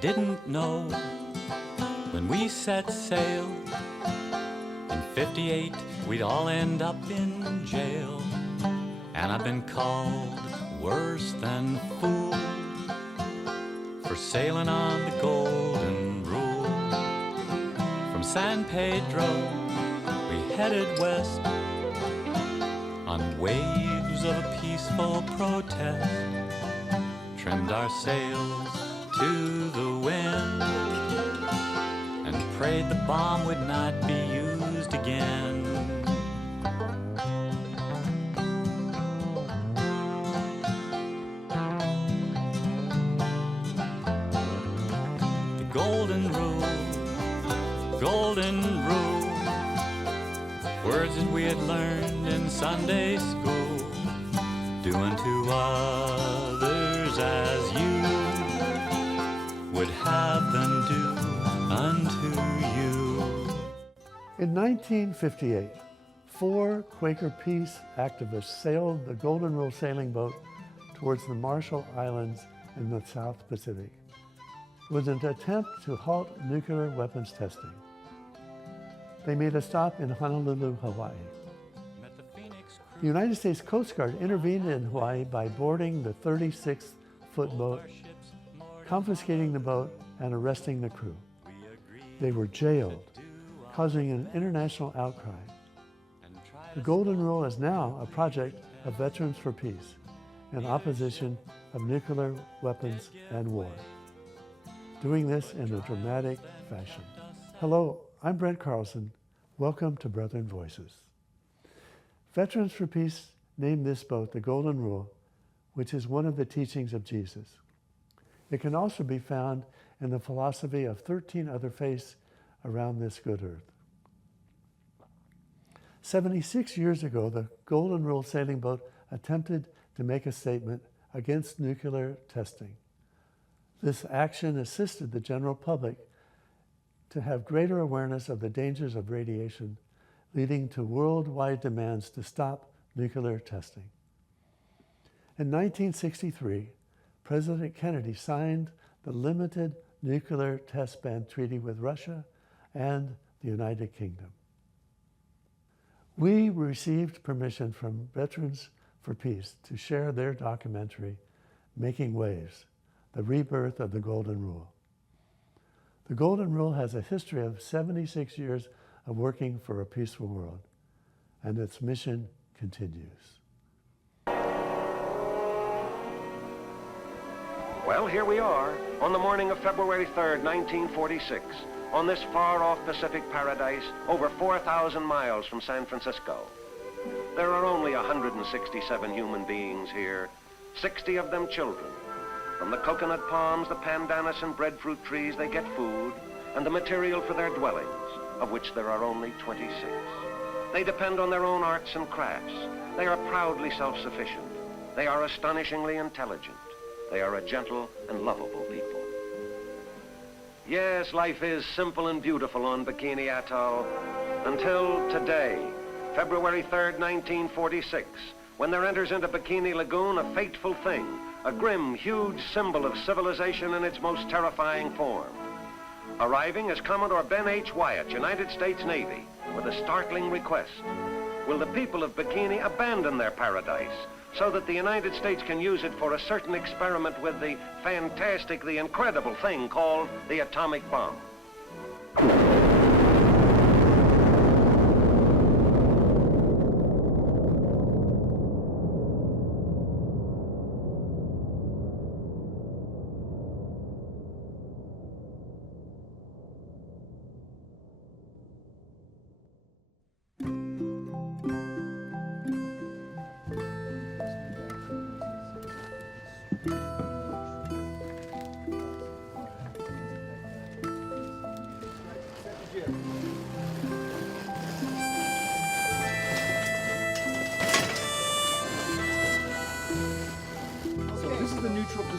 didn't know when we set sail in '58 we'd all end up in jail. And I've been called worse than fool for sailing on the Golden Rule. From San Pedro we headed west on waves of a peaceful protest, trimmed our sails to the wind and prayed the bomb would not be used again. The golden rule, words that we had learned in Sunday school. Do unto others as you would have them do unto you. In 1958, 4 Quaker peace activists sailed the Golden Rule sailing boat towards the Marshall Islands in the South Pacific with an attempt to halt nuclear weapons testing. They made a stop in Honolulu, Hawaii. The United States Coast Guard intervened in Hawaii by boarding the 36-foot boat, confiscating the boat, and arresting the crew. They were jailed, causing an international outcry. The Golden Rule is now a project of Veterans for Peace in opposition of nuclear weapons and war, doing this in a dramatic fashion. Hello, I'm Brent Carlson. Welcome to Brethren Voices. Veterans for Peace named this boat the Golden Rule, which is one of the teachings of Jesus. It can also be found in the philosophy of 13 other faiths around this good earth. 76 years ago, the Golden Rule sailing boat attempted to make a statement against nuclear testing. This action assisted the general public to have greater awareness of the dangers of radiation, leading to worldwide demands to stop nuclear testing. In 1963, President Kennedy signed the Limited Nuclear Test Ban Treaty with Russia and the United Kingdom. We received permission from Veterans for Peace to share their documentary, Making Waves, the rebirth of the Golden Rule. The Golden Rule has a history of 76 years of working for a peaceful world, and its mission continues. Well, here we are, on the morning of February 3rd, 1946, on this far-off Pacific paradise, over 4,000 miles from San Francisco. There are only 167 human beings here, 60 of them children. From the coconut palms, the pandanus and breadfruit trees, they get food and the material for their dwellings, of which there are only 26. They depend on their own arts and crafts. They are proudly self-sufficient. They are astonishingly intelligent. They are a gentle and lovable people. Yes, life is simple and beautiful on Bikini Atoll until today, February 3rd, 1946, when there enters into Bikini Lagoon a fateful thing, a grim, huge symbol of civilization in its most terrifying form. Arriving is Commodore Ben H. Wyatt, United States Navy, with a startling request. Will the people of Bikini abandon their paradise so that the United States can use it for a certain experiment with the fantastic, the incredible thing called the atomic bomb?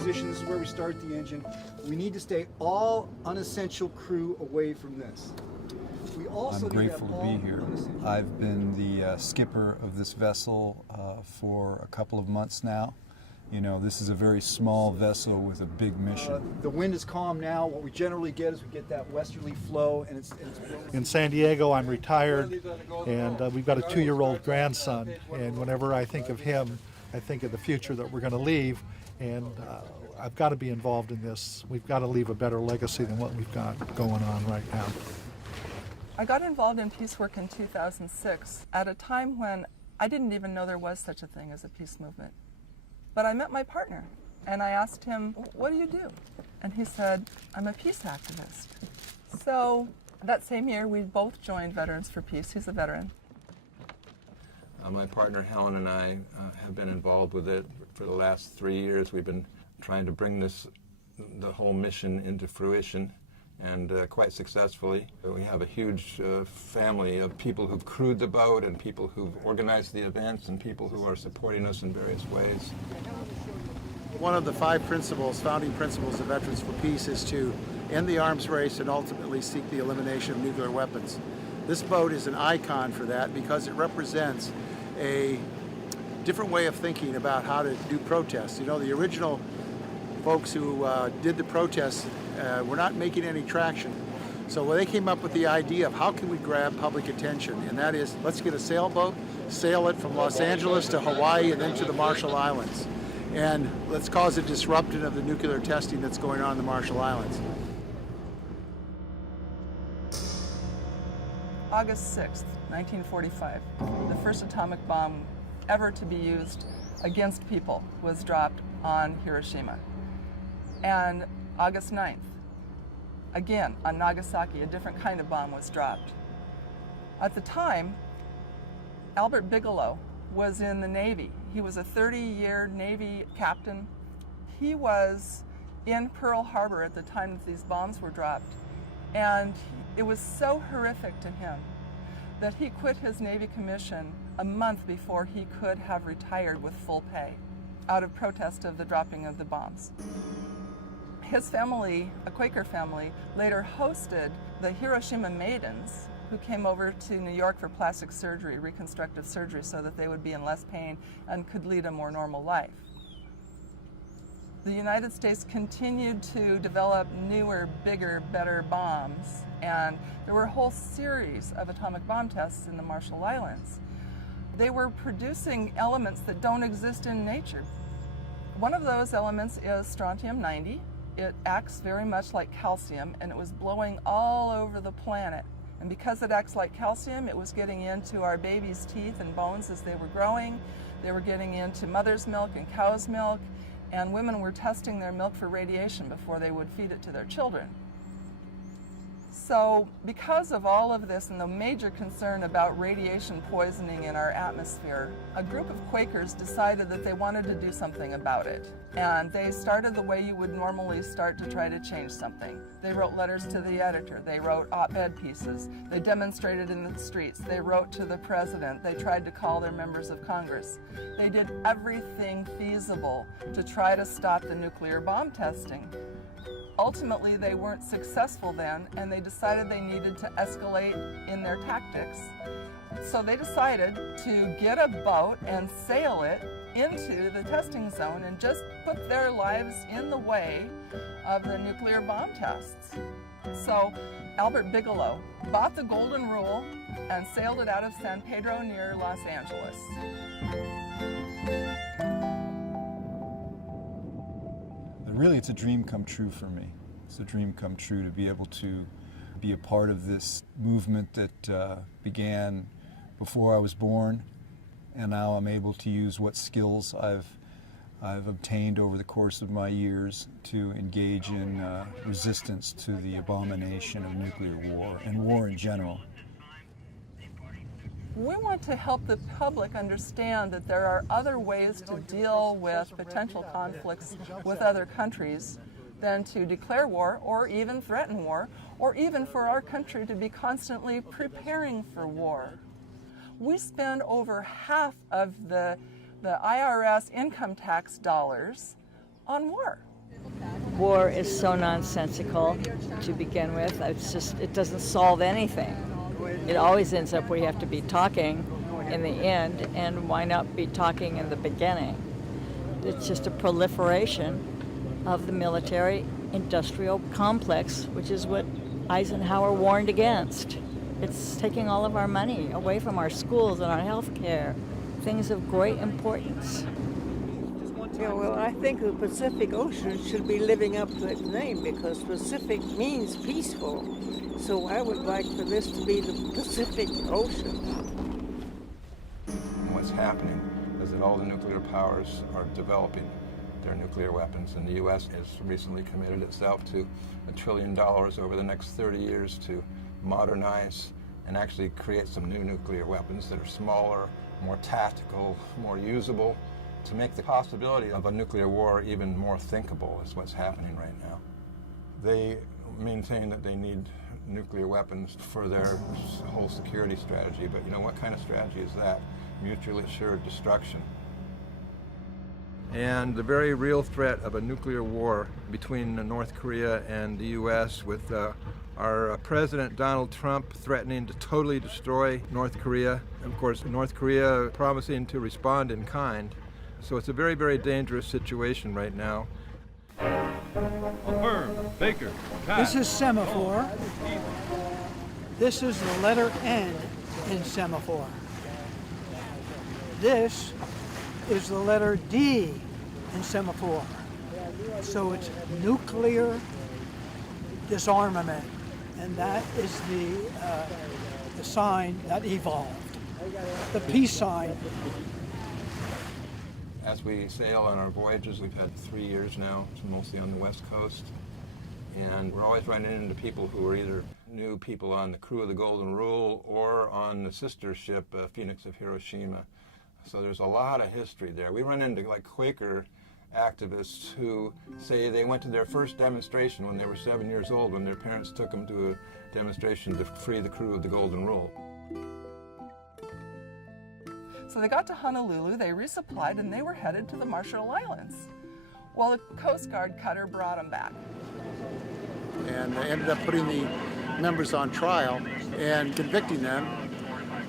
This is where we start the engine. We need to stay all unessential crew away from this. We also I'm grateful to be here. I've been the skipper of this vessel for a couple of months now, You know, this is a very small vessel with a big mission. The wind is calm now. What we generally get is we get that westerly flow, and it's In San Diego, I'm retired, and we've got a 2-year-old grandson, and whenever I think of him, I think of the future that we're going to leave, and I've got to be involved in this. We've got to leave a better legacy than what we've got going on right now. I got involved in peace work in 2006 at a time when I didn't even know there was such a thing as a peace movement. But I met my partner, and I asked him, "What do you do?" And he said, "I'm a peace activist." So that same year, we both joined Veterans for Peace. He's a veteran. My partner Helen and I have been involved with it for the last 3 years. We've been trying to bring the whole mission into fruition, and quite successfully. We have a huge family of people who've crewed the boat, and people who've organized the events, and people who are supporting us in various ways. One of the 5 founding principles of Veterans for Peace, is to end the arms race and ultimately seek the elimination of nuclear weapons. This boat is an icon for that because it represents a different way of thinking about how to do protests. You know, the original folks who did the protests were not making any traction. So they came up with the idea of how can we grab public attention, and that is, let's get a sailboat, sail it from Los Angeles to Hawaii and then to the Marshall Islands. And let's cause a disruption of the nuclear testing that's going on in the Marshall Islands. August 6th, 1945, the first atomic bomb ever to be used against people was dropped on Hiroshima. And August 9th, again on Nagasaki, a different kind of bomb was dropped. At the time, Albert Bigelow was in the Navy. He was a 30-year Navy captain. He was in Pearl Harbor at the time that these bombs were dropped. And it was so horrific to him that he quit his Navy commission a month before he could have retired with full pay out of protest of the dropping of the bombs. His family, a Quaker family, later hosted the Hiroshima Maidens, who came over to New York for plastic surgery, reconstructive surgery, so that they would be in less pain and could lead a more normal life. The United States continued to develop newer, bigger, better bombs, and there were a whole series of atomic bomb tests in the Marshall Islands. They were producing elements that don't exist in nature. One of those elements is strontium-90. It acts very much like calcium, and it was blowing all over the planet. And because it acts like calcium, it was getting into our babies' teeth and bones as they were growing. They were getting into mother's milk and cow's milk, and women were testing their milk for radiation before they would feed it to their children. So because of all of this and the major concern about radiation poisoning in our atmosphere, a group of Quakers decided that they wanted to do something about it. And they started the way you would normally start to try to change something. They wrote letters to the editor, they wrote op-ed pieces, they demonstrated in the streets, they wrote to the president, they tried to call their members of Congress. They did everything feasible to try to stop the nuclear bomb testing. Ultimately, they weren't successful then, and they decided they needed to escalate in their tactics. So they decided to get a boat and sail it into the testing zone and just put their lives in the way of the nuclear bomb tests. So Albert Bigelow bought the Golden Rule and sailed it out of San Pedro near Los Angeles. Really, it's a dream come true for me. It's a dream come true to be able to be a part of this movement that began before I was born, and now I'm able to use what skills I've obtained over the course of my years to engage in resistance to the abomination of nuclear war and war in general. We want to help the public understand that there are other ways to deal with potential conflicts with other countries than to declare war or even threaten war, or even for our country to be constantly preparing for war. We spend over half of the IRS income tax dollars on war. War is so nonsensical to begin with. It doesn't solve anything. It always ends up we have to be talking in the end, and why not be talking in the beginning? It's just a proliferation of the military-industrial complex, which is what Eisenhower warned against. It's taking all of our money away from our schools and our health care, things of great importance. Yeah, well, I think the Pacific Ocean should be living up to its name because Pacific means peaceful. So I would like for this to be the Pacific Ocean. And what's happening is that all the nuclear powers are developing their nuclear weapons, and the U.S. has recently committed itself to $1 trillion over the next 30 years to modernize and actually create some new nuclear weapons that are smaller, more tactical, more usable, to make the possibility of a nuclear war even more thinkable is what's happening right now. They maintain that they need nuclear weapons for their whole security strategy, but you know, what kind of strategy is that? Mutually assured destruction. And the very real threat of a nuclear war between North Korea and the U.S. with our President Donald Trump threatening to totally destroy North Korea. Of course, North Korea promising to respond in kind. So it's a very, very dangerous situation right now. Affirm. Baker. This is semaphore. This is the letter N in semaphore. This is the letter D in semaphore. So it's nuclear disarmament, and that is the sign that evolved. The peace sign. As we sail on our voyages, we've had 3 years now, mostly on the West Coast, and we're always running into people who are either new people on the crew of the Golden Rule or on the sister ship, Phoenix of Hiroshima. So there's a lot of history there. We run into like Quaker activists who say they went to their first demonstration when they were 7 years old, when their parents took them to a demonstration to free the crew of the Golden Rule. So they got to Honolulu, they resupplied, and they were headed to the Marshall Islands. Well, the Coast Guard cutter brought them back. And they ended up putting the members on trial and convicting them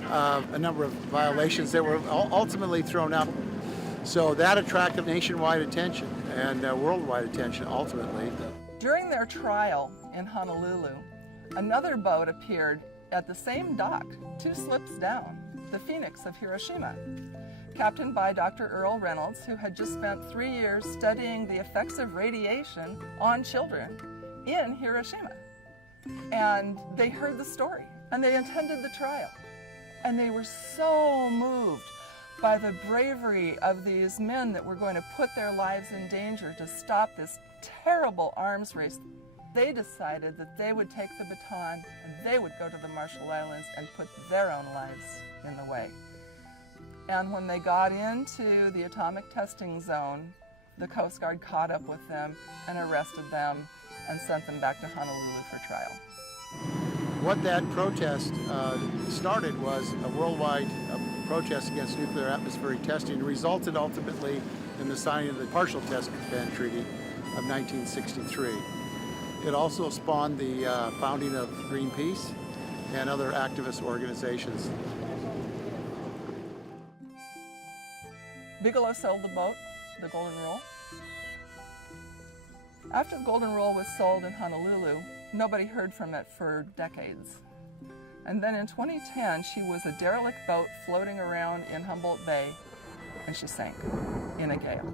of a number of violations that were ultimately thrown out. So that attracted nationwide attention and worldwide attention ultimately. During their trial in Honolulu, another boat appeared at the same dock, 2 slips down, the Phoenix of Hiroshima, captained by Dr. Earl Reynolds, who had just spent 3 years studying the effects of radiation on children in Hiroshima. And they heard the story, and they attended the trial. And they were so moved by the bravery of these men that were going to put their lives in danger to stop this terrible arms race. They decided that they would take the baton and they would go to the Marshall Islands and put their own lives in the way. And when they got into the atomic testing zone, the Coast Guard caught up with them and arrested them and sent them back to Honolulu for trial. What that protest started was a worldwide protest against nuclear atmospheric testing and resulted ultimately in the signing of the Partial Test Ban Treaty of 1963. It also spawned the founding of Greenpeace and other activist organizations. Bigelow sold the boat, the Golden Rule. After the Golden Rule was sold in Honolulu, nobody heard from it for decades. And then in 2010, she was a derelict boat floating around in Humboldt Bay, and she sank in a gale.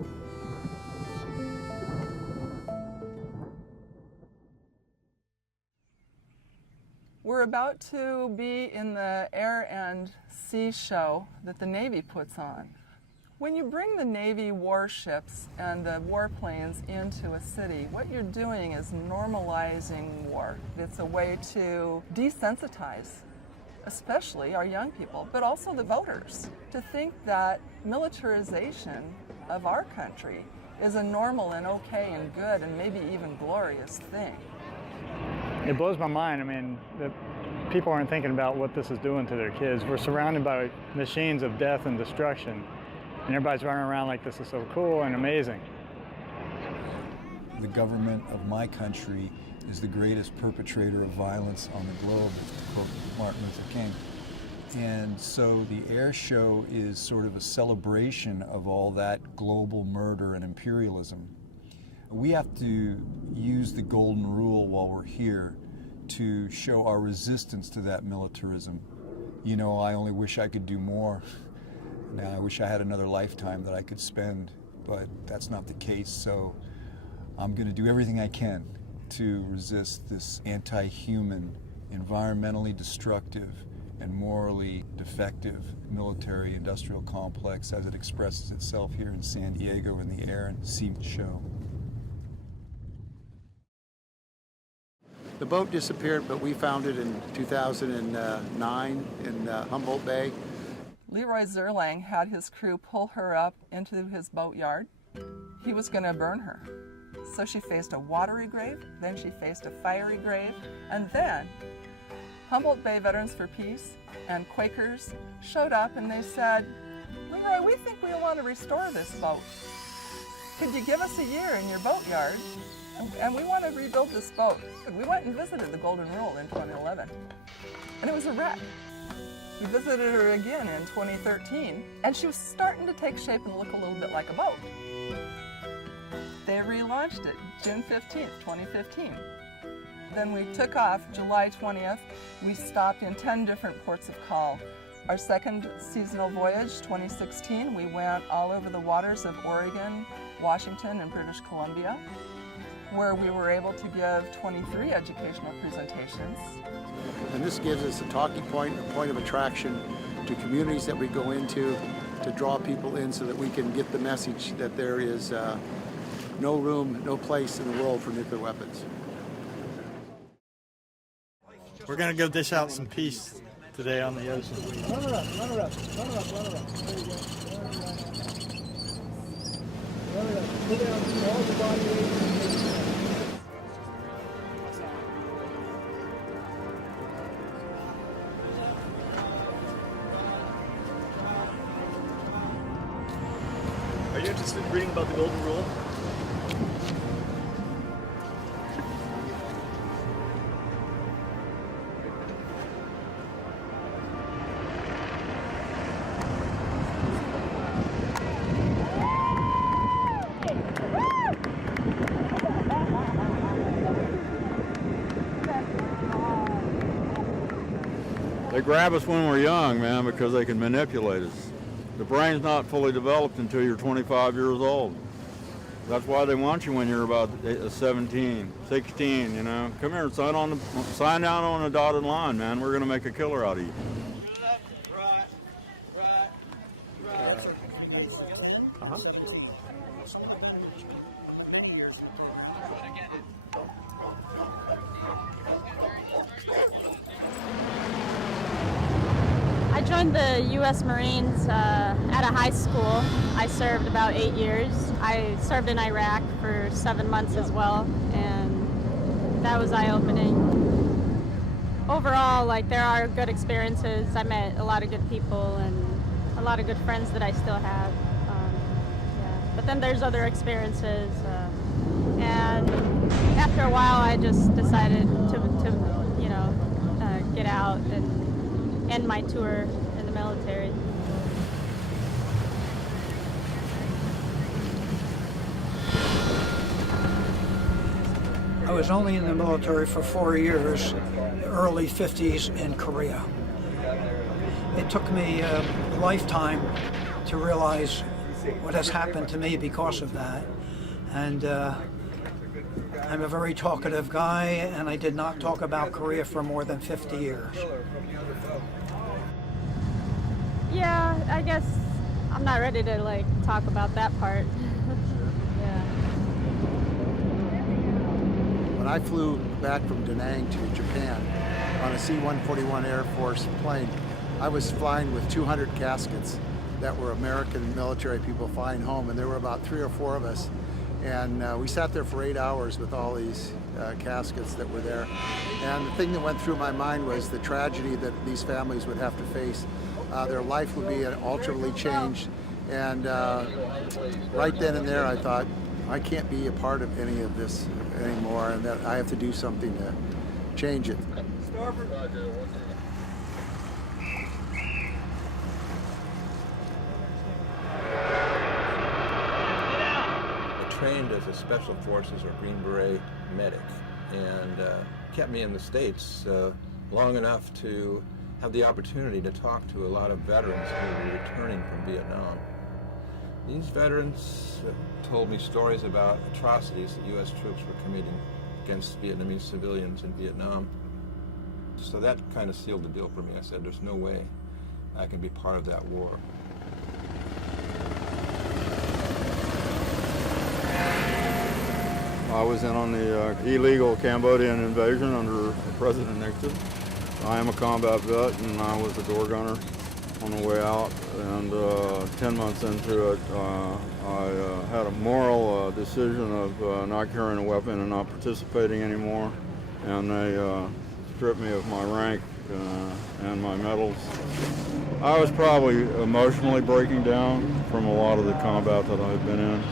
We're about to be in the Air and Sea Show that the Navy puts on. When you bring the Navy warships and the warplanes into a city, what you're doing is normalizing war. It's a way to desensitize, especially our young people, but also the voters, to think that militarization of our country is a normal and okay and good and maybe even glorious thing. It blows my mind. I mean, that people aren't thinking about what this is doing to their kids. We're surrounded by machines of death and destruction, and everybody's running around like this is so cool and amazing. The government of my country is the greatest perpetrator of violence on the globe, to quote Martin Luther King. And so the air show is sort of a celebration of all that global murder and imperialism. We have to use the golden rule while we're here to show our resistance to that militarism. You know, I only wish I could do more. Now, I wish I had another lifetime that I could spend, but that's not the case. So I'm going to do everything I can to resist this anti-human, environmentally destructive, and morally defective military-industrial complex as it expresses itself here in San Diego in the Air and Sea Show. The boat disappeared, but we found it in 2009 in Humboldt Bay. Leroy Zerlang had his crew pull her up into his boatyard. He was going to burn her. So she faced a watery grave, then she faced a fiery grave, and then Humboldt Bay Veterans for Peace and Quakers showed up and they said, "Leroy, we think we want to restore this boat. Could you give us a year in your boatyard? And we want to rebuild this boat." We went and visited the Golden Rule in 2011, and it was a wreck. We visited her again in 2013, and she was starting to take shape and look a little bit like a boat. They relaunched it June 15th, 2015. Then we took off July 20th. We stopped in 10 different ports of call. Our second seasonal voyage, 2016, we went all over the waters of Oregon, Washington, and British Columbia, where we were able to give 23 educational presentations. And this gives us a talking point, a point of attraction to communities that we go into to draw people in so that we can get the message that there is no room, no place in the world for nuclear weapons. We're going to go dish out some peace today on the ocean. Run her up, run her up, run her up, run her up. There you go. Run her up. Put down all the body weight. Are you interested in reading about the Golden Rule? They grab us when we're young, man, because they can manipulate us. The brain's not fully developed until you're 25 years old. That's why they want you when you're about 17, 16, you know. Come here and sign down on the dotted line, man. We're going to make a killer out of you. I joined the U.S. Marines at a high school. I served about 8 years. I served in Iraq for 7 months as well, and that was eye-opening. Overall, like, there are good experiences. I met a lot of good people and a lot of good friends that I still have. Yeah. But then there's other experiences, and after a while, I just decided to get out and end my tour in the military. I was only in the military for 4 years, early 50s in Korea. It took me a lifetime to realize what has happened to me because of that. And I'm a very talkative guy, and I did not talk about Korea for more than 50 years. Yeah, I guess I'm not ready to talk about that part. Yeah. When I flew back from Da Nang to Japan on a C-141 Air Force plane, I was flying with 200 caskets that were American military people flying home, and there were about 3 or 4 of us. And we sat there for 8 hours with all these caskets that were there. And the thing that went through my mind was the tragedy that these families would have to face. Their life would be alternatively changed. And right then and there, I thought, I can't be a part of any of this anymore, and that I have to do something to change it. trained as a Special Forces or Green Beret medic, and kept me in the States long enough to have the opportunity to talk to a lot of veterans who were returning from Vietnam. These veterans told me stories about atrocities that U.S. troops were committing against Vietnamese civilians in Vietnam. So that kind of sealed the deal for me. I said, there's no way I can be part of that war. I was in on the illegal Cambodian invasion under President Nixon. I am a combat vet, and I was a door gunner on the way out. And 10 months into it, I had a moral decision of not carrying a weapon and not participating anymore. And they stripped me of my rank and my medals. I was probably emotionally breaking down from a lot of the combat that I had been in.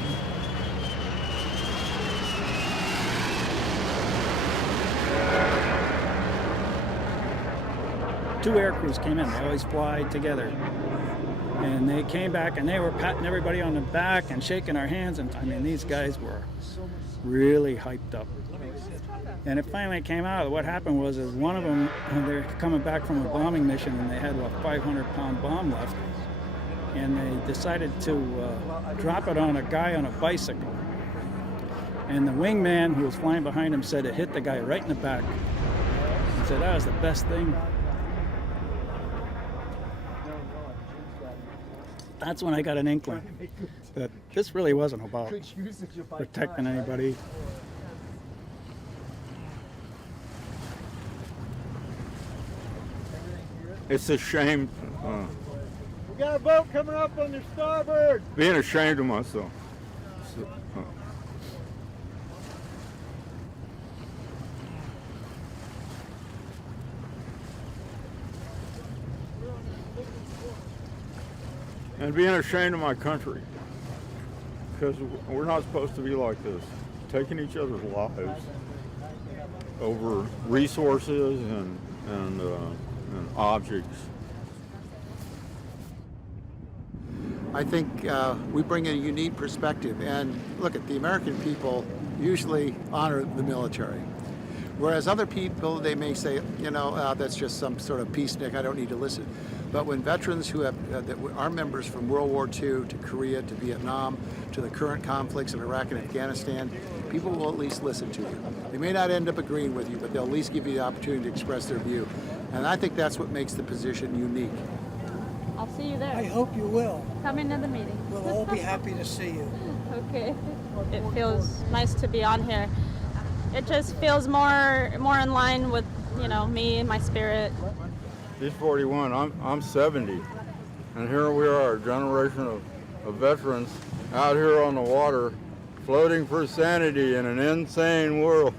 Two air crews came in. They always fly together. And they came back and they were patting everybody on the back and shaking our hands. And I mean, these guys were really hyped up. And it finally came out. What happened was is one of them, they're coming back from a bombing mission and they had a 500-pound bomb left. And they decided to drop it on a guy on a bicycle. And the wingman who was flying behind him said it hit the guy right in the back. He said, that was the best thing. That's when I got an inkling that this really wasn't about protecting anybody. It's a shame. We got a boat coming up on your starboard. Being ashamed of myself. And being ashamed of my country, because we're not supposed to be like this, taking each other's lives over resources and objects. I think we bring a unique perspective, and look at the American people usually honor the military. Whereas other people, they may say, you know, that's just some sort of peacenik, I don't need to listen. But when veterans who have, that are members from World War II to Korea to Vietnam to the current conflicts in Iraq and Afghanistan, people will at least listen to you. They may not end up agreeing with you, but they'll at least give you the opportunity to express their view. And I think that's what makes the position unique. I'll see you there. I hope you will. Come into the meeting. We'll all be happy to see you. Okay. It feels nice to be on here. It just feels more in line with, you know, me and my spirit. He's 41, I'm 70, and here we are, a generation of veterans out here on the water, floating for sanity in an insane world.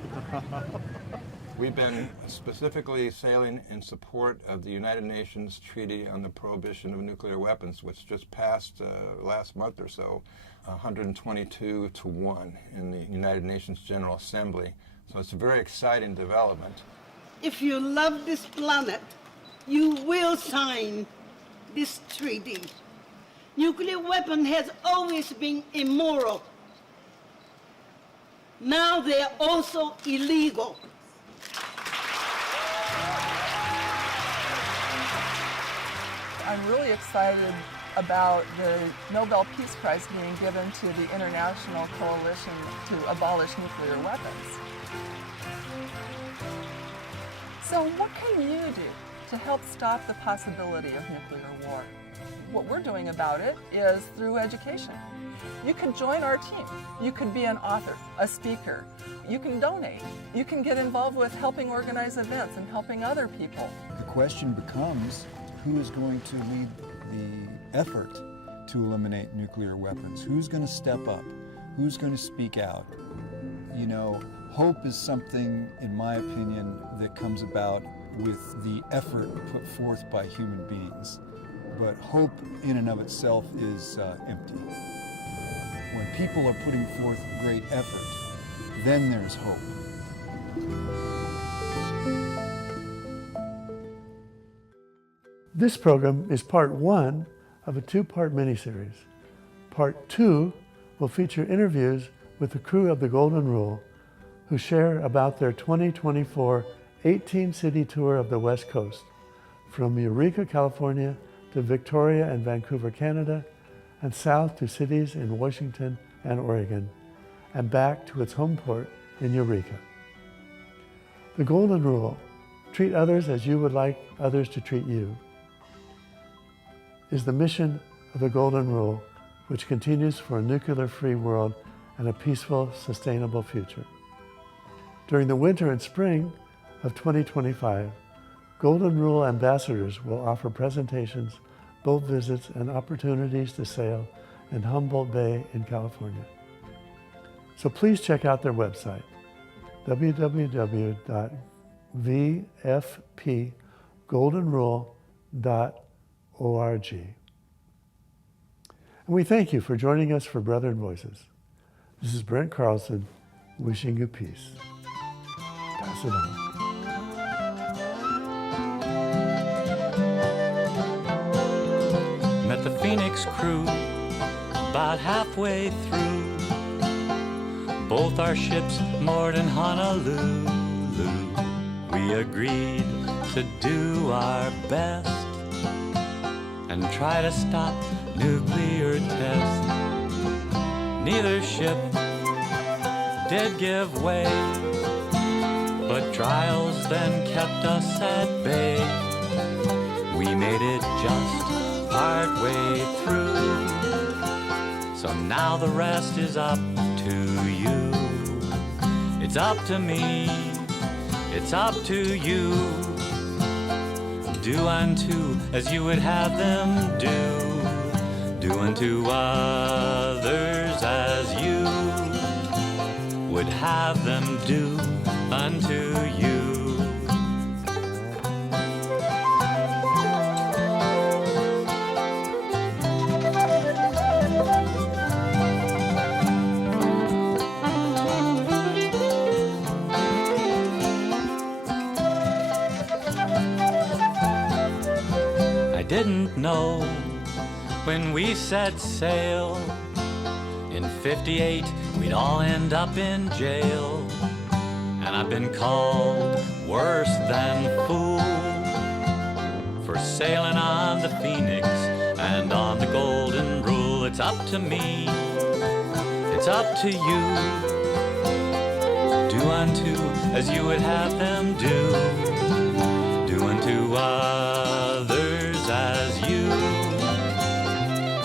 We've been specifically sailing in support of the United Nations Treaty on the Prohibition of Nuclear Weapons, which just passed last month or so, 122 to 1 in the United Nations General Assembly. So it's a very exciting development. If you love this planet, you will sign this treaty. Nuclear weapon has always been immoral. Now they are also illegal. I'm really excited about the Nobel Peace Prize being given to the International Coalition to Abolish Nuclear Weapons. So what can you do to help stop the possibility of nuclear war? What we're doing about it is through education. You could join our team. You could be an author, a speaker. You can donate. You can get involved with helping organize events and helping other people. The question becomes, who is going to lead the effort to eliminate nuclear weapons? Who's going to step up? Who's going to speak out? You know, hope is something, in my opinion, that comes about with the effort put forth by human beings. But hope in and of itself is empty. When people are putting forth great effort, then there's hope. This program is part 1 of a 2-part miniseries. Part 2 will feature interviews with the crew of the Golden Rule, who share about their 2024 18-city tour of the West Coast, from Eureka, California to Victoria and Vancouver, Canada, and south to cities in Washington and Oregon, and back to its home port in Eureka. The Golden Rule, treat others as you would like others to treat you, is the mission of the Golden Rule, which continues for a nuclear-free world and a peaceful, sustainable future. During the winter and spring of 2025, Golden Rule ambassadors will offer presentations, boat visits, and opportunities to sail in Humboldt Bay in California. So please check out their website, www.vfpgoldenrule.org. And we thank you for joining us for Brethren Voices. This is Brent Carlson, wishing you peace. Pass it on. Met the Phoenix crew about halfway through. Both our ships moored in Honolulu. We agreed to do our best and try to stop nuclear tests. Neither ship did give way, but trials then kept us at bay. We made it just part way through, so now the rest is up to you. It's up to me, it's up to you. Do unto as you would have them do. Do unto others as you would have them do unto you. I didn't know when we set sail in '58 we'd all end up in jail. And I've been called worse than fool for sailing on the Phoenix and on the Golden Rule. It's up to me, it's up to you. Do unto as you would have them do. Do unto others as you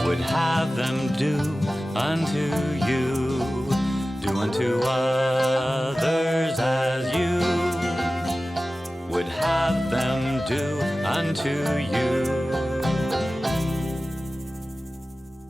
would have them do unto you. Do unto others as you would have them do unto you.